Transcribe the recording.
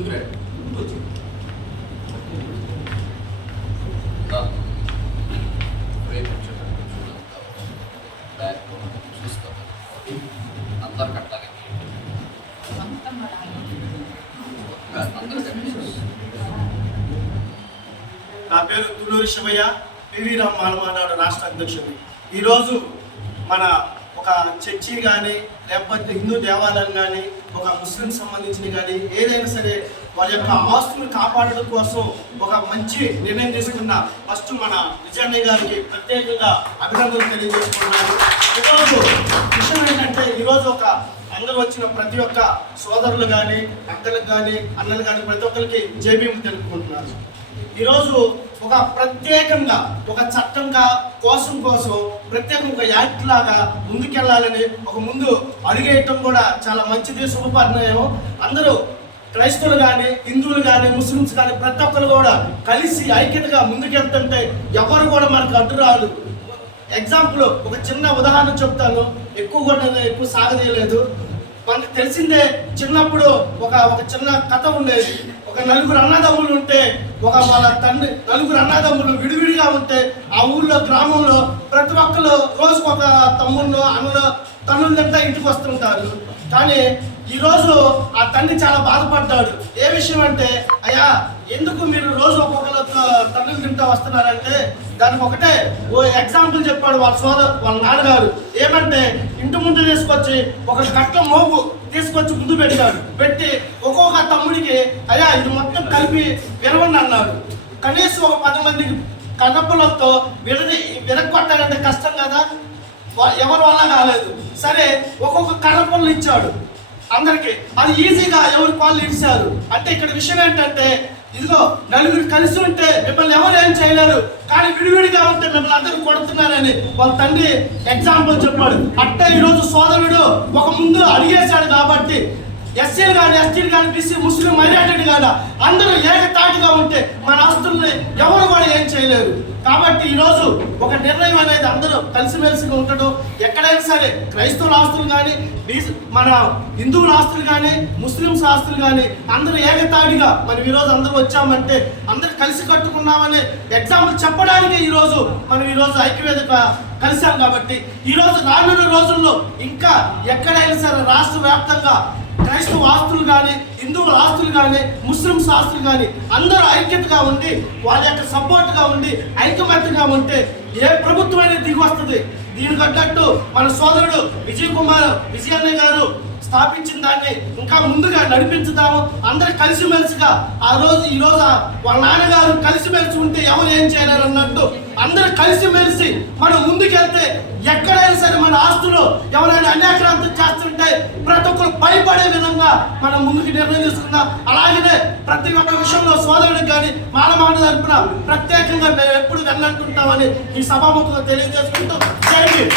ముందుకు రండి. బ్యాక్ చూసుకో అందరు కట్టాలి. నా పేరు తుళ్ళూరి శివయ్య, పివి రామ్ మాలమానాడు రాష్ట్ర అధ్యక్షుడు. ఈరోజు మన ఒక చర్చి కానీ లేకపోతే హిందూ దేవాలయం కానీ ఒక ముస్లిం సంబంధించిన కానీ ఏదైనా సరే వాళ్ళ యొక్క ఆస్తులను కాపాడడం కోసం ఒక మంచి నిర్ణయం తీసుకున్న ఫస్ట్ మన విజయన్నయ్య గారికి ప్రత్యేకంగా అభినందనలు తెలియజేసుకున్నాను. ఈరోజు విషయం ఏంటంటే ఈరోజు ఒక అందరూ వచ్చిన ప్రతి ఒక్క సోదరులు కానీ అక్కలకు కానీ అన్నలు కానీ ప్రతి ఒక్కరికి జైభీములు తెలుపుకుంటున్నారు. ఈరోజు ఒక ప్రత్యేకంగా ఒక చట్టంగా కోసం ప్రత్యేకంగా ఒక యాక్ట్ లాగా ముందుకెళ్లాలని ఒక ముందు అడుగేయటం కూడా చాలా మంచిది, శుభపరిణామం. అందరూ క్రైస్తవులు కానీ హిందువులు కానీ ముస్లిమ్స్ కానీ ప్రతి ఒక్కరు కూడా కలిసి ఐక్యతగా ముందుకెళ్తుంటే ఎవరు కూడా మనకు అడ్డు రాదు. ఎగ్జాంపుల్ ఒక చిన్న ఉదాహరణ చెప్తాను, ఎక్కువ సాగదీయలేదు. మనకు తెలిసిందే, చిన్నప్పుడు ఒక చిన్న కథ ఉండేది. ఒక నలుగురు అన్నదమ్ములు ఉంటే వాళ్ళ తండ్రి నలుగురు అన్నదమ్ములు విడివిడిగా ఉంటే ఆ ఊళ్ళో గ్రామంలో ప్రతి ఒక్కరు రోజుకు ఒక తమ్ముళ్ళు అన్నలు తల్లులంతా ఇంటికి వస్తుంటారు. కానీ ఈరోజు ఆ తండ్రి చాలా బాధపడ్డాడు. ఏ విషయం అంటే, అయ్యా ఎందుకు మీరు రోజు ఒక్కొక్కరు తల్లులు తింటా వస్తున్నారంటే దానికి ఒకటే ఓ ఎగ్జాంపుల్ చెప్పాడు వాళ్ళ నాన్నగారు. ఏమంటే ఇంటి ముందు తీసుకొచ్చి ఒక కట్ల మోపు తీసుకొచ్చి ముందు పెట్టి ఒక్కొక్క తమ్ముడికి అయ్యా ఇది మొత్తం కలిపి విరవండి అన్నాడు. కనీసం ఒక 10 మందికి కన్నప్పులతో విరగొట్టాలంటే కష్టం కదా, ఎవరి వల్ల కాలేదు. సరే ఒక్కొక్క కర్రపొల్లు ఇచ్చాడు అందరికి, అది ఈజీగా ఎవరి వాళ్ళు ఇచ్చారు. అంటే ఇక్కడ విషయం ఏంటంటే, ఇదిగో నలుగురు కలిసి ఉంటే మిమ్మల్ని ఎవరు ఏం చేయలేరు, కానీ విడివిడిగా ఉంటే మిమ్మల్ని అందరూ కొడుతున్నారని వాళ్ళ తండ్రి ఎగ్జాంపుల్ చెప్పాడు. అంటే ఈరోజు సోదరుడు ఒక ముందు అడిగేశాడు కాబట్టి ఎస్సీలు కానీ ఎస్టీలు కానీ బీసీ ముస్లిం మైనారిటీ కానీ అందరూ ఏకతాటిగా ఉంటే మన ఆస్తుల్ని ఎవరు కూడా ఏం చేయలేరు. కాబట్టి ఈరోజు ఒక నిర్ణయం అనేది అందరూ కలిసిమెలిసిగా ఉండడం, ఎక్కడైనా సరే క్రైస్తవుల ఆస్తులు కానీ మన హిందువుల ఆస్తులు కానీ ముస్లింస్ ఆస్తులు కానీ అందరూ ఏకతాటిగా మనం ఈరోజు అందరూ వచ్చామంటే అందరూ కలిసి కట్టుకున్నామనే ఎగ్జాంపుల్ చెప్పడానికి మనం ఈరోజు ఐక్యవేదిక కలిసాం. కాబట్టి ఈరోజు రానున్న రోజుల్లో ఇంకా ఎక్కడైనా సరే రాష్ట్ర వ్యాప్తంగా క్రైస్తవ ఆస్తులు కానీ హిందువుల ఆస్తులు కానీ ముస్లింస్ ఆస్తులు కానీ అందరూ ఐక్యతగా ఉండి వాళ్ళ యొక్క సపోర్ట్గా ఉండి ఐకమత్యంగా ఉంటే ఏ ప్రభుత్వం అనేది దిగి వస్తుంది. దీనికి తగ్గట్టు మన సోదరుడు విజయన్నయ్య గారు స్థాపించిన దాన్ని ఇంకా ముందుగా నడిపించుదాము. అందరూ కలిసిమెలిసిగా ఈరోజు వాళ్ళ నాన్నగారు కలిసిమెలిసి ఉంటే ఎవరు ఏం చేయలేరు అన్నట్టు అందరూ కలిసిమెలిసి మనం ముందుకెళ్తే ఎక్కడైనా సరే మన ఆస్తులు ఎవరైనా అన్యాక్రాంతం చేస్తుంటే ప్రతి ఒక్కరు భయపడే విధంగా మనం ముందుకు నిర్ణయం తీసుకుందాం. అలాగనే ప్రతి ఒక్క విషయంలో సోదరుడికి కానీ మానమాన తరపున ప్రత్యేకంగా మేము ఎప్పుడు వెళ్ళంటుంటామని ఈ సభాముఖంగా తెలియజేసుకుంటూ జై హింద్.